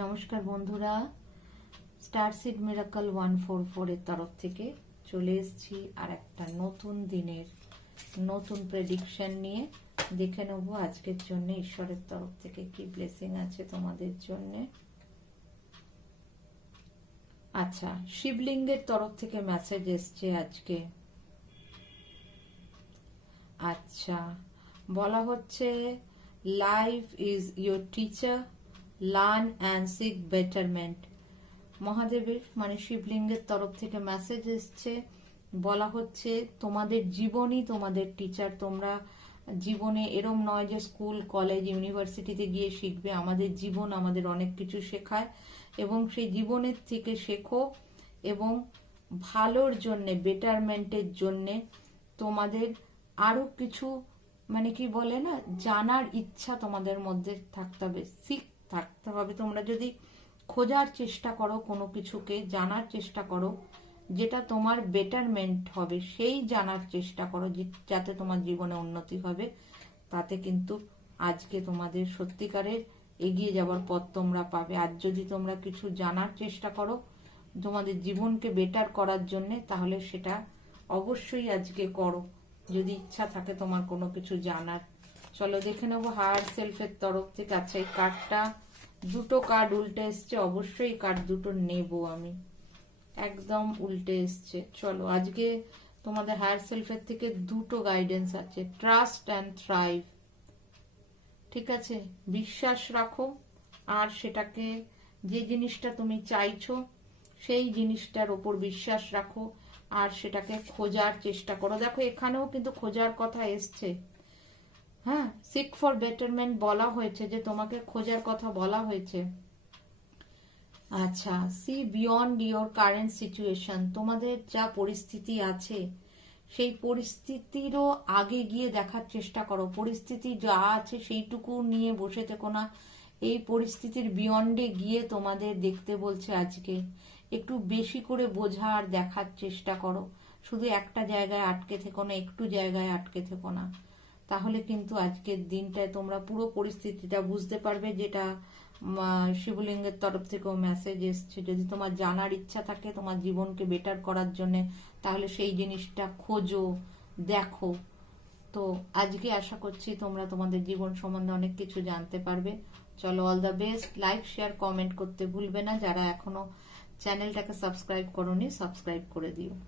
নমস্কার বন্ধুরা, স্টারসিড মিরাকল 144 এর তরফ থেকে চলে এসেছি আর একটা নতুন দিনের নতুন প্রেডিকশন নিয়ে। দেখে নেব আজকের জন্য ঈশ্বরের তরফ থেকে কি ব্লেসিং আছে তোমাদের জন্য। আচ্ছা, শিবলিঙ্গের তরফ থেকে মেসেজ এসছে আজকে। আচ্ছা, বলা হচ্ছে life is your teacher, learn and seek betterment. মহাদেবের মানে শিবলিঙ্গের তরফ থেকে মেসেজ এসছে, বলা হচ্ছে তোমাদের জীবনই তোমাদের টিচার। তোমরা জীবনে এরম নয় যে স্কুল কলেজ ইউনিভার্সিটিতে গিয়ে শিখবে। আমাদের জীবন আমাদের অনেক কিছু শেখায় এবং সেই জীবনের থেকে শেখো এবং ভালোর জন্যে, বেটারমেন্টের জন্যে তোমাদের আরো কিছু মানে কি বলে না, জানার ইচ্ছা তোমাদের মধ্যে থাকতে হবে, থাকতে হবে। তোমরা যদি খোঁজার চেষ্টা করো, কোনো কিছুকে জানার চেষ্টা করো যেটা তোমার বেটারমেন্ট হবে, সেই জানার চেষ্টা করো যাতে তোমার জীবনে উন্নতি হবে, তাতে কিন্তু আজকে তোমাদের সত্যিকারের এগিয়ে যাবার পথ তোমরা পাবে। আর যদি তোমরা কিছু জানার চেষ্টা করো তোমাদের জীবনকে বেটার করার জন্যে, তাহলে সেটা অবশ্যই আজকে করো যদি ইচ্ছা থাকে তোমার কোনো কিছু জানার। চলো দেখে নেবো হায়ার সেলফের তরফ থেকে। আচ্ছা, এই কার্ডটা, দুটো কার্ড উল্টে এসছে, অবশ্যই কার্ড দুটো নেব আমি, একদম উল্টে এসছে। চলো আজকে তোমাদের হায়ার সেলফের থেকে দুটো গাইডেন্স আছে, ট্রাস্ট অ্যান্ড থ্রাইভ। ঠিক আছে, বিশ্বাস রাখো আর সেটাকে, যে জিনিসটা তুমি চাইছো সেই জিনিসটার ওপর বিশ্বাস রাখো আর সেটাকে খোঁজার চেষ্টা করো। দেখো এখানেও কিন্তু খোঁজার কথা এসছে। হ্যাঁ, সিক ফর বেটারমেন্ট বলা হয়েছে, যে তোমাকে খোঁজার কথা বলা হয়েছে। আচ্ছা, see beyond your current situation. তোমাদের যা পরিস্থিতি আছে সেই পরিস্থিতিরও আগে গিয়ে দেখার চেষ্টা করো। পরিস্থিতি যা আছে সেইটুকু নিয়ে বসে থেকো না, এই পরিস্থিতির বিয়ন্ডে গিয়ে তোমাদের দেখতে বলছে আজকে। একটু বেশি করে বোঝা আর দেখার চেষ্টা করো, শুধু একটা জায়গায় আটকে থেকো না, একটু জায়গায় আটকে থেকো না। তাহলে কিন্তু আজকের দিনটায় তোমরা পুরো পরিস্থিতিটা বুঝতে পারবে, যেটা শিবলিঙ্গের তরফ থেকেও মেসেজ এসছে। যদি তোমার জানার ইচ্ছা থাকে তোমার জীবনকে বেটার করার জন্য, তাহলে সেই জিনিসটা খোঁজো, দেখো। তো আজকে আশা করছি তোমরা তোমাদের জীবন সম্বন্ধে অনেক কিছু জানতে পারবে। চলো, all the best. Like, share, comment করতে ভুলবে না। যারা এখনো চ্যানেলটাকে সাবস্ক্রাইব করোনি, সাবস্ক্রাইব করে দিও।